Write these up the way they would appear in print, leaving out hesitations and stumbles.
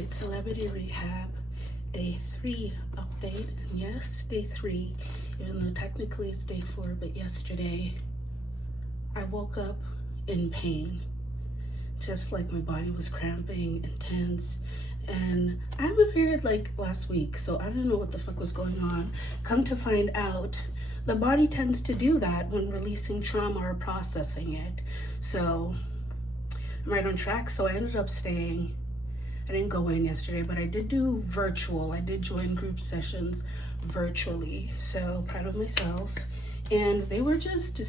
right, Celebrity Rehab, day 3 update. And yes, day 3, even though technically it's day 4, but yesterday I woke up in pain. Just like my body was cramping, intense. And I have a period like last week, so I don't know what the fuck was going on. Come to find out, the body tends to do that when releasing trauma or processing it. So I'm right on track. So I ended up staying. I didn't go in yesterday, but I did do virtual. I did join group sessions virtually. So proud of myself. And they were just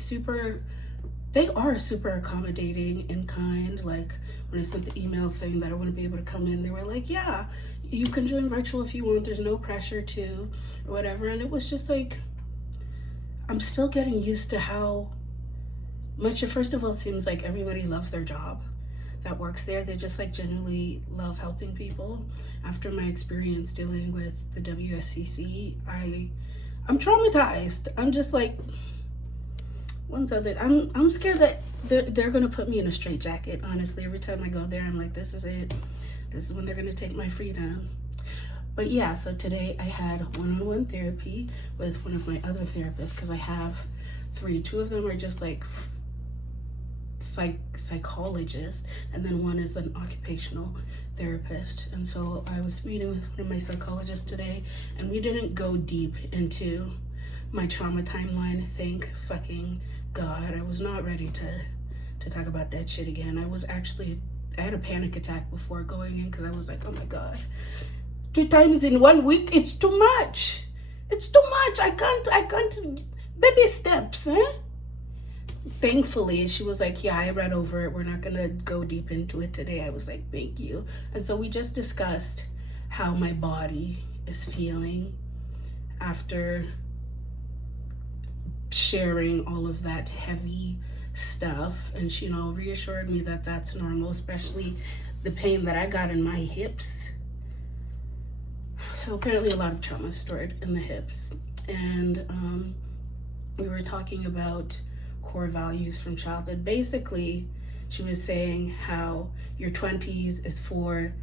they are super accommodating and kind. Like when I sent the email saying that I wouldn't be able to come in, they were like, yeah, you can join virtual if you want. There's no pressure to, or whatever. And it was just like, I'm still getting used to how much it first of all seems like everybody loves their job that works there. They just like genuinely love helping people. After my experience dealing with the WSCC, I'm traumatized. I'm just like, I'm scared that they're gonna put me in a straitjacket. Honestly, every time I go there, I'm like, this is it. This is when they're gonna take my freedom. But yeah, so today I had one-on-one therapy with one of my other therapists because I have 3. 2 of them are just like psychologist, and then one is an occupational therapist. And so I was meeting with one of my psychologists today, and we didn't go deep into my trauma timeline. Thank fucking God. I was not ready to talk about that shit again. I had a panic attack before going in because I was like, oh my God, 2 times in 1 week, it's too much. It's too much. I can't. Baby steps, eh? Thankfully, she was like, yeah, I read over it. We're not going to go deep into it today. I was like, thank you. And so we just discussed how my body is feeling after sharing all of that heavy stuff. And she, reassured me that that's normal, especially the pain that I got in my hips. So apparently a lot of trauma is stored in the hips. And we were talking about core values from childhood. Basically, she was saying how your 20s is for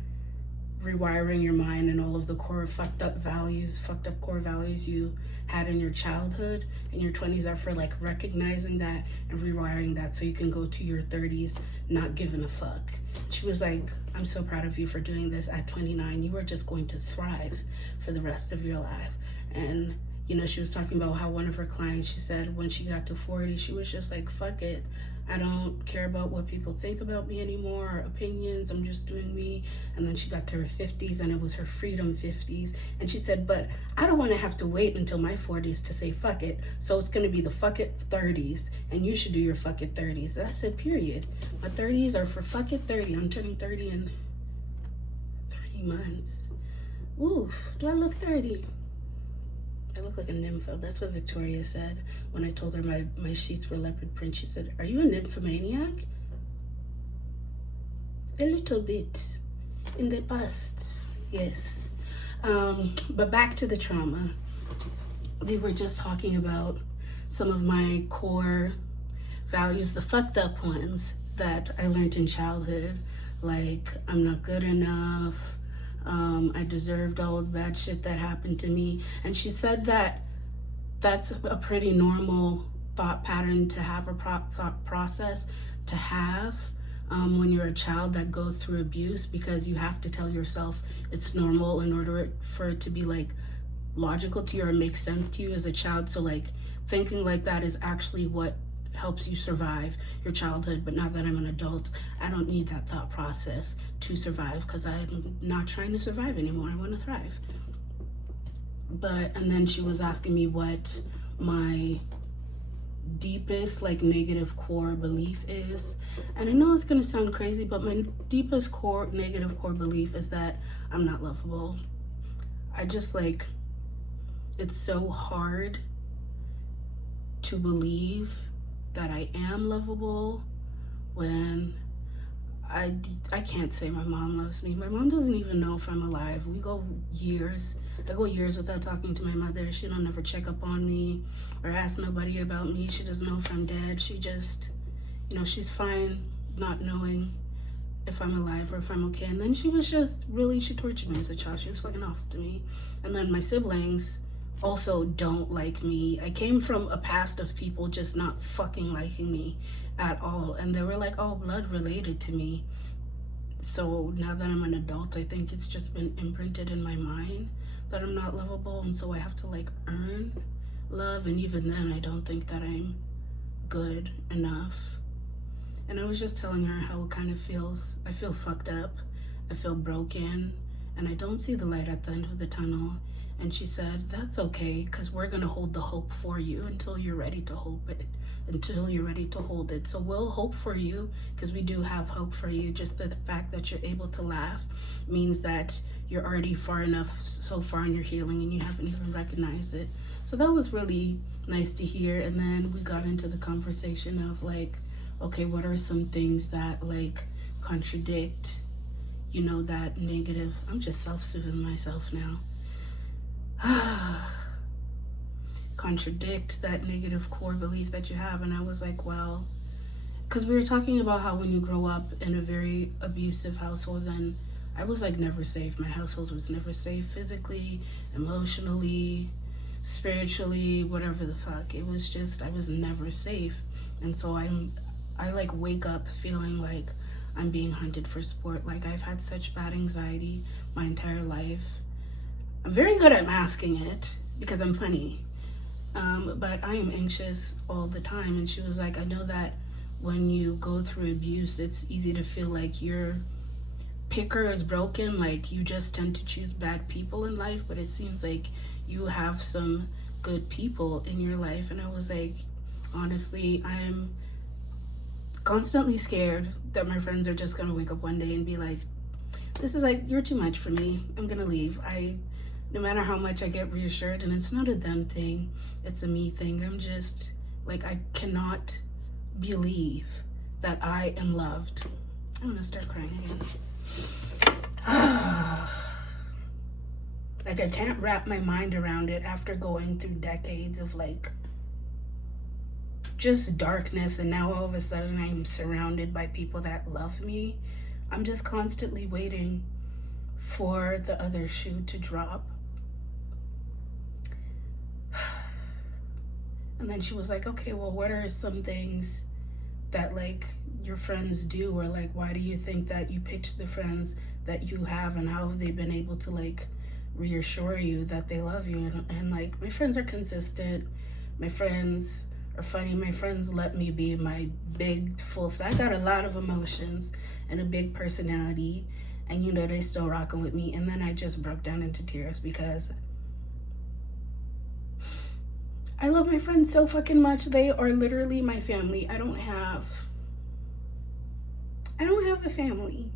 rewiring your mind and all of the fucked up core values you had in your childhood, and your 20s are for like recognizing that and rewiring that so you can go to your 30s not giving a fuck. She was like, I'm so proud of you for doing this at 29. You are just going to thrive for the rest of your life. And she was talking about how one of her clients, she said when she got to 40, she was just like, fuck it. I don't care about what people think about me anymore, or opinions. I'm just doing me. And then she got to her 50s, and it was her freedom 50s. And she said, but I don't want to have to wait until my 40s to say fuck it. So it's going to be the fuck it 30s, and you should do your fuck it 30s. And I said, period. My 30s are for fuck it 30. I'm turning 30 in 3 months. Ooh, do I look 30? I look like a nympho. That's what Victoria said when I told her my sheets were leopard print. She said, are you a nymphomaniac? A little bit. In the past, yes. But back to the trauma. We were just talking about some of my core values, the fucked up ones that I learned in childhood. Like, I'm not good enough. I deserved all the bad shit that happened to me. And she said that that's a pretty normal thought pattern to have, a thought process to have when you're a child that goes through abuse, because you have to tell yourself it's normal in order for it to be like logical to you or make sense to you as a child. So like thinking like that is actually what helps you survive your childhood. But now that I'm an adult, I don't need that thought process to survive, because I'm not trying to survive anymore. I want to thrive. And then she was asking me what my deepest like negative core belief is. And I know it's going to sound crazy, but my deepest negative core belief is that I'm not lovable. I just like, it's so hard to believe that I am lovable when I can't say my mom loves me. My mom doesn't even know if I'm alive. I go years without talking to my mother. She don't ever check up on me or ask nobody about me. She doesn't know if I'm dead. She just, she's fine not knowing if I'm alive or if I'm okay. And then she was just really, she tortured me as a child. She was fucking awful to me. And then my siblings also don't like me. I came from a past of people just not fucking liking me at all. And they were like all blood related to me. So now that I'm an adult, I think it's just been imprinted in my mind that I'm not lovable. And so I have to like earn love. And even then, I don't think that I'm good enough. And I was just telling her how it kind of feels. I feel fucked up. I feel broken. And I don't see the light at the end of the tunnel. And she said, that's okay, because we're going to hold the hope for you until you're ready to hope it, until you're ready to hold it. So we'll hope for you, because we do have hope for you. Just the fact that you're able to laugh means that you're already far enough, so far in your healing, and you haven't even recognized it. So that was really nice to hear. And then we got into the conversation of like, okay, what are some things that like contradict, that negative, I'm just self-soothing myself now. Contradict that negative core belief that you have. And I was like, well, because we were talking about how when you grow up in a very abusive household, and I was like never safe. My household was never safe physically, emotionally, spiritually, whatever the fuck. It was just, I was never safe. And so I like wake up feeling like I'm being hunted for support. Like I've had such bad anxiety my entire life. I'm very good at masking it because I'm funny. But I am anxious all the time. And she was like, I know that when you go through abuse, it's easy to feel like your picker is broken. Like you just tend to choose bad people in life. But it seems like you have some good people in your life. And I was like, honestly, I'm constantly scared that my friends are just going to wake up one day and be like, this is like, you're too much for me. I'm going to leave. No matter how much I get reassured, and it's not a them thing, it's a me thing. I'm just like, I cannot believe that I am loved. I'm gonna start crying again. Like, I can't wrap my mind around it after going through decades of like just darkness, and now all of a sudden I'm surrounded by people that love me. I'm just constantly waiting for the other shoe to drop. And then she was like, okay, well, what are some things that like your friends do, or like why do you think that you picked the friends that you have, and how have they been able to like reassure you that they love you? And like, my friends are consistent, my friends are funny, my friends let me be my big full I got a lot of emotions and a big personality, and they still rocking with me. And then I just broke down into tears because I love my friends so fucking much. They are literally my family. I don't have a family.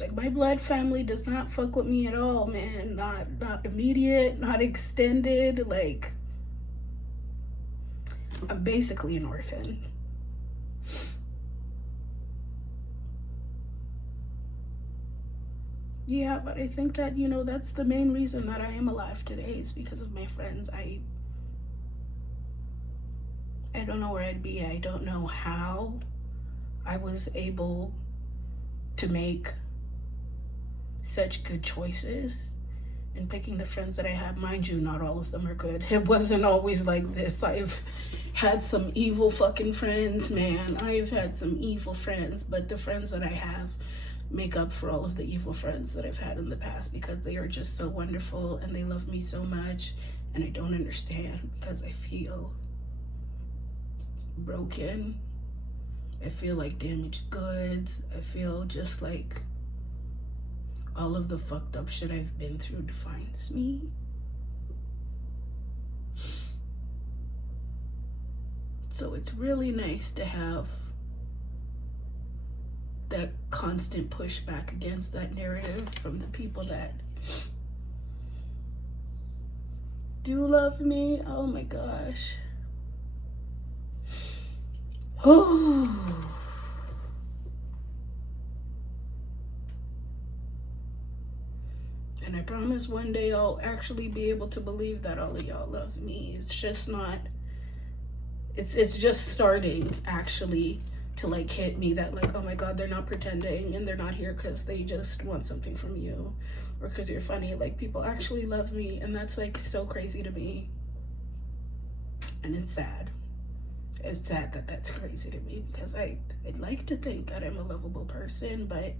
Like, my blood family does not fuck with me at all, man. Not immediate, not extended. Like, I'm basically an orphan. Yeah, but I think that, that's the main reason that I am alive today, is because of my friends. I don't know where I'd be. I don't know how I was able to make such good choices in picking the friends that I have. Mind you, not all of them are good. It wasn't always like this. I've had some evil fucking friends, man. I've had some evil friends, but the friends that I have make up for all of the evil friends that I've had in the past, because they are just so wonderful and they love me so much. And I don't understand, because I feel broken. I feel like damaged goods. I feel just like all of the fucked up shit I've been through defines me. So it's really nice to have that constant pushback against that narrative from the people that do love me. Oh my gosh. Oh. And I promise one day I'll actually be able to believe that all of y'all love me. It's just not it's just starting actually to like hit me that like, oh my god, they're not pretending and they're not here because they just want something from you or because you're funny. Like, people actually love me, and that's like so crazy to me. And it's sad. It's sad that that's crazy to me because I'd like to think that I'm a lovable person, but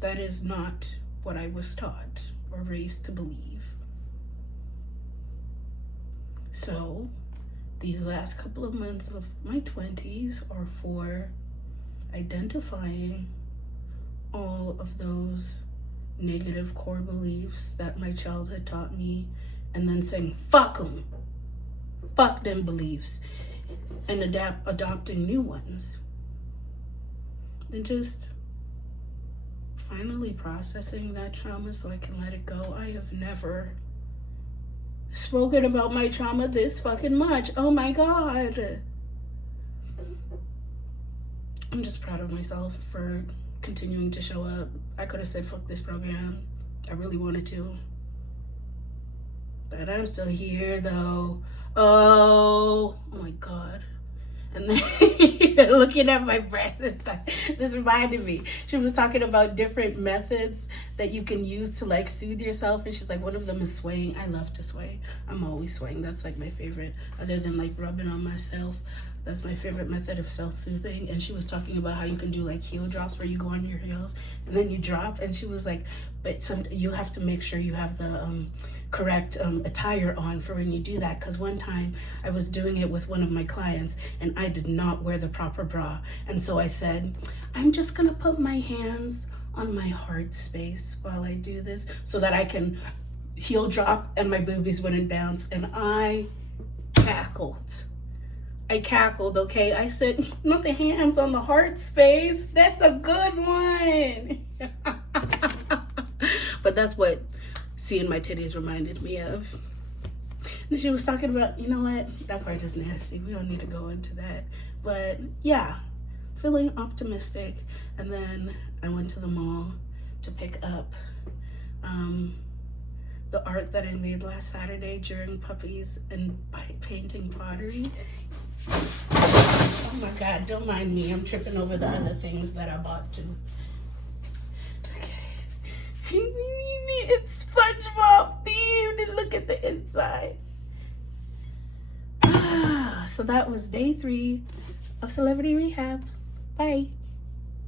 that is not what I was taught or raised to believe. So these last couple of months of my 20s are for identifying all of those negative core beliefs that my childhood taught me, and then saying, fuck them, fuck them beliefs, and adopting new ones. And just finally processing that trauma so I can let it go. I have never spoken about my trauma this fucking much. Oh my god. I'm just proud of myself for continuing to show up. I could have said fuck this program. I really wanted to. But I'm still here though. Oh my god. And then looking at my breath, this reminded me. She was talking about different methods that you can use to like soothe yourself, and she's like, one of them is swaying. I love to sway. I'm always swaying. That's like my favorite, other than like rubbing on myself. That's my favorite method of self-soothing. And she was talking about how you can do like heel drops, where you go on your heels and then you drop. And she was like, but you have to make sure you have the correct attire on for when you do that. Because one time I was doing it with one of my clients and I did not wear the proper bra. And so I said, I'm just gonna put my hands on my heart space while I do this so that I can heel drop and my boobies wouldn't bounce. And I cackled. Okay? I said, not the hands on the heart space. That's a good one. But that's what seeing my titties reminded me of. And she was talking about, you know what? That part is nasty. We don't need to go into that. But yeah, feeling optimistic. And then I went to the mall to pick up the art that I made last Saturday during puppies and painting pottery. Oh my god, don't mind me. I'm tripping over the other things that I bought too. Look at it. It's SpongeBob themed, and look at the inside. So that was day 3 of Celebrity Rehab. Bye.